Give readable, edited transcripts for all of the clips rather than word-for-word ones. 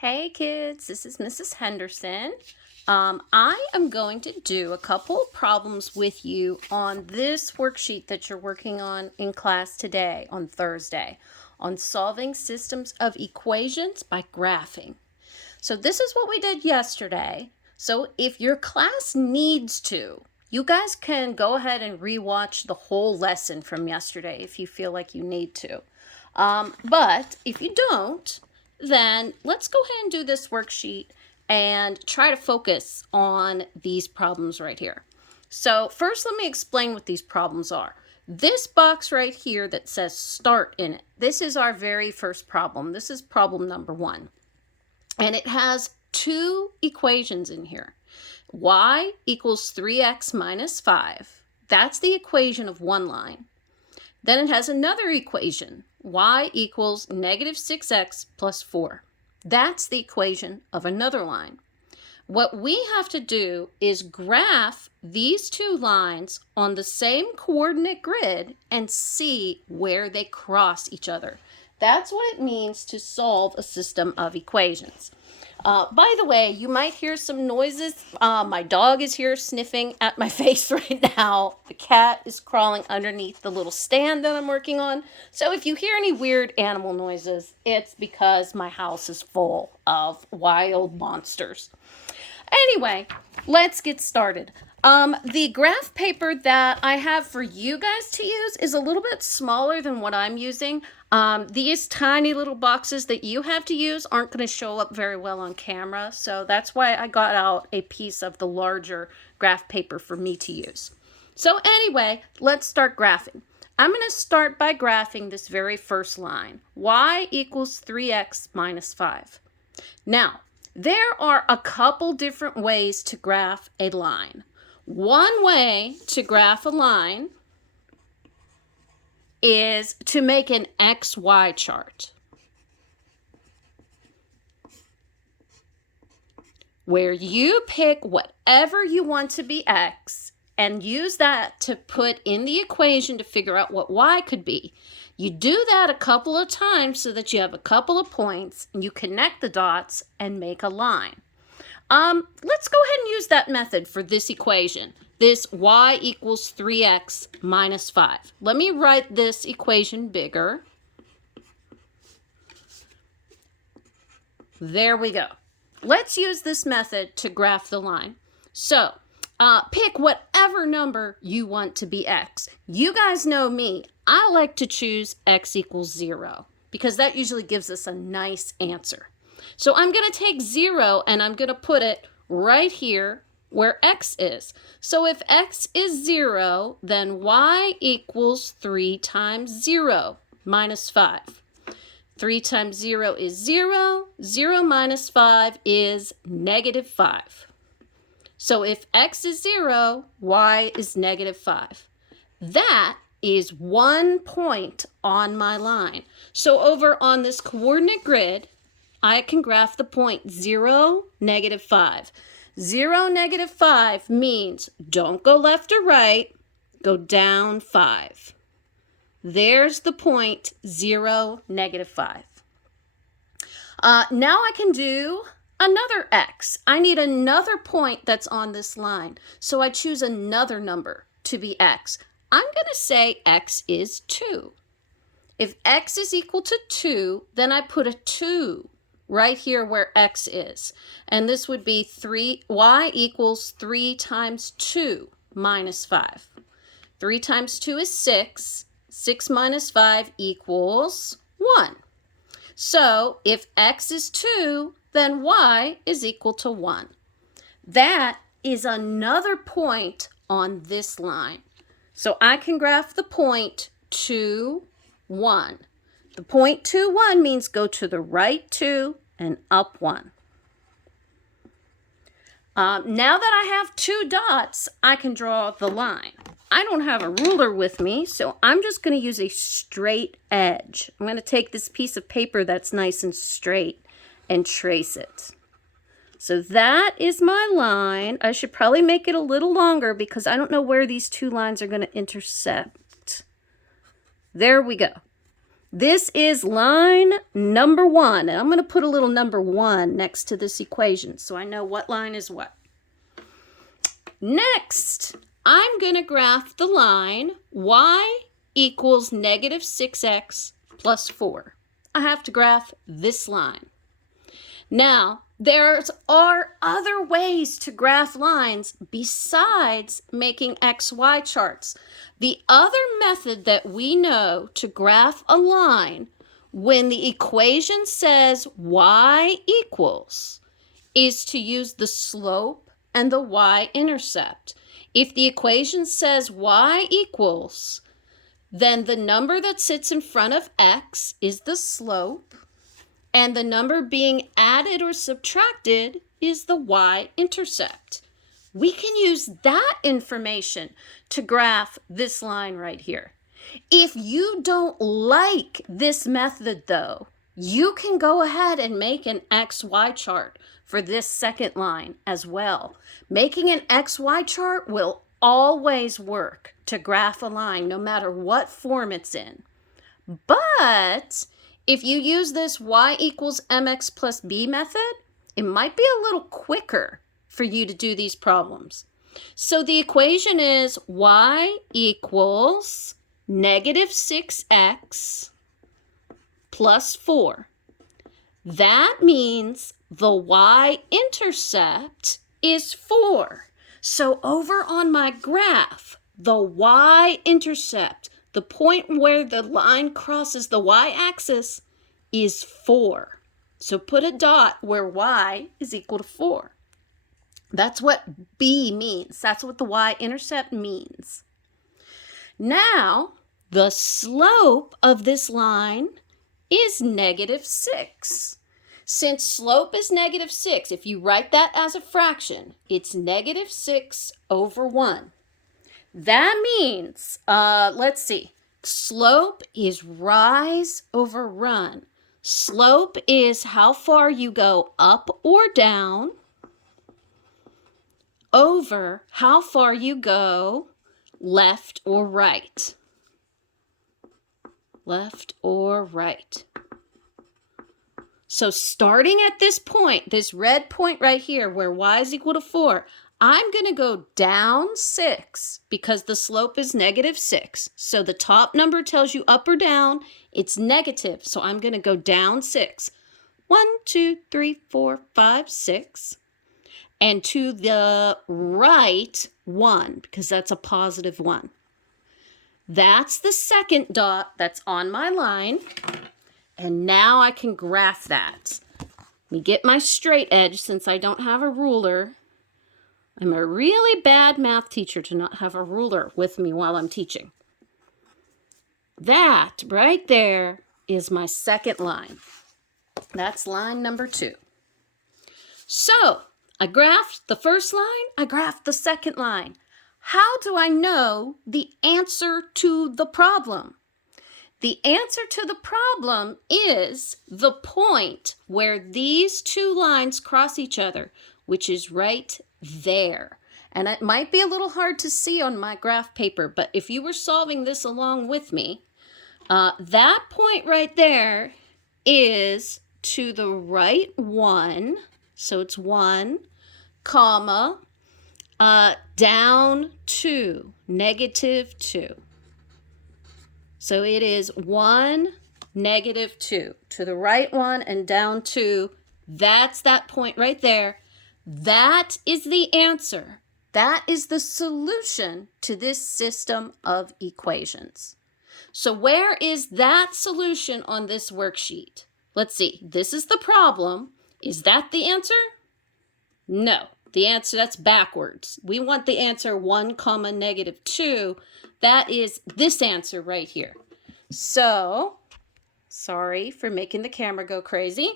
Hey kids, this is Mrs. Henderson. I am going to do a couple of problems with you on this worksheet that you're working on in class today, on Thursday, on solving systems of equations by graphing. So this is what we did yesterday. So if your class needs to, you guys can go ahead and rewatch the whole lesson from yesterday if you feel like you need to. But if you don't, then let's go ahead and do this worksheet and try to focus on these problems right here. So first, let me explain what these problems are. This box right here that says start in it, this is our very first problem. This is problem number 1. And it has two equations in here. Y equals 3x minus 5. That's the equation of one line. Then it has another equation, y equals negative 6x plus 4. That's the equation of another line. What we have to do is graph these two lines on the same coordinate grid and see where they cross each other. That's what it means to solve a system of equations. By the way, you might hear some noises. My dog is here sniffing at my face right now. The cat is crawling underneath the little stand that I'm working on. So if you hear any weird animal noises, it's because my house is full of wild monsters. Anyway, let's get started. The graph paper that I have for you guys to use is a little bit smaller than what I'm using. These tiny little boxes that you have to use aren't going to show up very well on camera, so that's why I got out a piece of the larger graph paper for me to use. So anyway, let's start graphing. I'm going to start by graphing this very first line, y equals 3x minus 5. Now, there are a couple different ways to graph a line. One way to graph a line is to make an XY chart, where you pick whatever you want to be X and use that to put in the equation to figure out what Y could be. You do that a couple of times so that you have a couple of points and you connect the dots and make a line. Let's go ahead and use that method for this equation. This y equals 3x minus 5. Let me write this equation bigger. There we go. Let's use this method to graph the line. So, pick whatever number you want to be x. You guys know me. I like to choose x equals 0 because that usually gives us a nice answer. So I'm going to take 0 and I'm going to put it right here where x is. So if x is 0, then y equals 3 times 0 minus 5. 3 times 0 is 0. 0 minus 5 is negative 5. So if x is 0, y is negative 5. That is 1 point on my line. So over on this coordinate grid, I can graph the point 0, negative 5. 0, negative 5 means don't go left or right, go down 5. There's the point 0, negative 5. Now I can do another x. I need another point that's on this line. So I choose another number to be x. I'm going to say x is 2. If x is equal to 2, then I put a 2 right here where x is. And this would be y equals 3 times 2 minus 5. 3 times 2 is 6. 6 minus 5 equals 1. So if x is 2, then y is equal to 1. That is another point on this line. So I can graph the point 2, 1. The point 2, 1 means go to the right 2 and up 1. Now that I have 2 dots, I can draw the line. I don't have a ruler with me, so I'm just going to use a straight edge. I'm going to take this piece of paper that's nice and straight and trace it. So that is my line. I should probably make it a little longer because I don't know where these two lines are going to intersect. There we go. This is line number 1. And I'm going to put a little number 1 next to this equation so I know what line is what. Next, I'm going to graph the line y equals negative 6x plus 4. I have to graph this line. Now, there are other ways to graph lines besides making XY charts. The other method that we know to graph a line when the equation says y equals is to use the slope and the y-intercept. If the equation says y equals, then the number that sits in front of x is the slope, and the number being added or subtracted is the y-intercept. We can use that information to graph this line right here. If you don't like this method though, you can go ahead and make an XY chart for this second line as well. Making an XY chart will always work to graph a line no matter what form it's in. But if you use this y equals mx plus b method, it might be a little quicker for you to do these problems. So the equation is y equals negative 6x plus 4. That means the y-intercept is 4. So over on my graph, the y-intercept, the point where the line crosses the y-axis, is 4. So put a dot where y is equal to 4. That's what B means. That's what the y-intercept means. Now, the slope of this line is negative 6. Since slope is negative 6, if you write that as a fraction, it's negative 6 over 1. That means, let's see, slope is rise over run. Slope is how far you go up or down over how far you go left or right. Left or right. So starting at this point, this red point right here where y is equal to 4, I'm going to go down 6 because the slope is negative 6. So the top number tells you up or down. It's negative. So I'm going to go down 6. 1, 2, 3, 4, 5, 6. And to the right, 1, because that's a positive 1. That's the second dot that's on my line. And now I can graph that. Let me get my straight edge since I don't have a ruler. I'm a really bad math teacher to not have a ruler with me while I'm teaching. That right there is my second line. That's line number 2. So I graphed the first line, I graphed the second line. How do I know the answer to the problem? The answer to the problem is the point where these two lines cross each other, which is right there. And it might be a little hard to see on my graph paper, but if you were solving this along with me, that point right there is to the right 1, so it's 1, comma, down 2, negative 2. So it is 1, negative 2. To the right 1 and down 2, that's that point right there. That is the answer. That is the solution to this system of equations. So where is that solution on this worksheet? Let's see. This is the problem. Is that the answer? No. The answer, that's backwards. We want the answer 1, comma, negative 2. That is this answer right here. So, sorry for making the camera go crazy.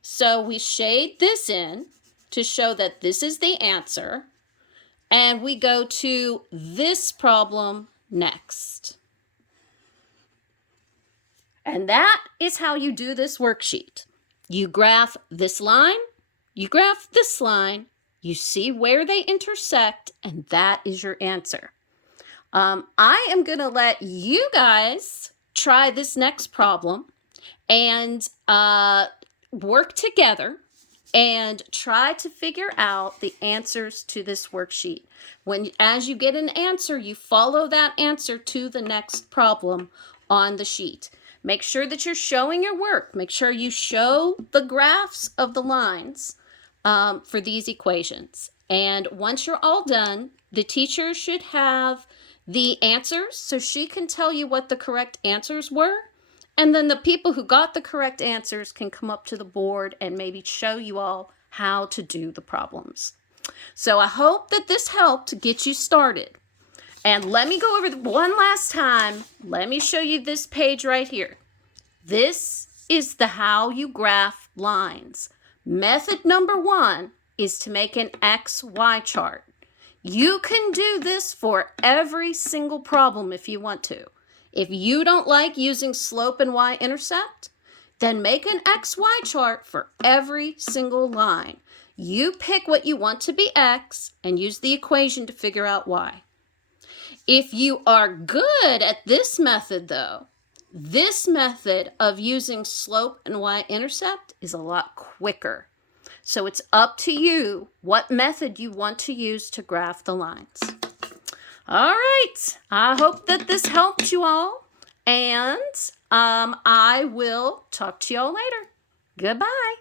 So we shade this in to show that this is the answer. And we go to this problem next. And that is how you do this worksheet. You graph this line, you graph this line, you see where they intersect, and that is your answer. I am going to let you guys try this next problem and work together and try to figure out the answers to this worksheet. As you get an answer, you follow that answer to the next problem on the sheet. Make sure that you're showing your work. Make sure you show the graphs of the lines for these equations. And once you're all done, the teacher should have the answers so she can tell you what the correct answers were. And then the people who got the correct answers can come up to the board and maybe show you all how to do the problems. So I hope that this helped get you started. And let me go over one last time. Let me show you this page right here. This is the how you graph lines. Method number 1 is to make an XY chart. You can do this for every single problem if you want to. If you don't like using slope and y-intercept, then make an XY chart for every single line. You pick what you want to be X and use the equation to figure out Y. If you are good at this method though, this method of using slope and y-intercept is a lot quicker. So it's up to you what method you want to use to graph the lines. All right, I hope that this helped you all, and I will talk to you all later. Goodbye.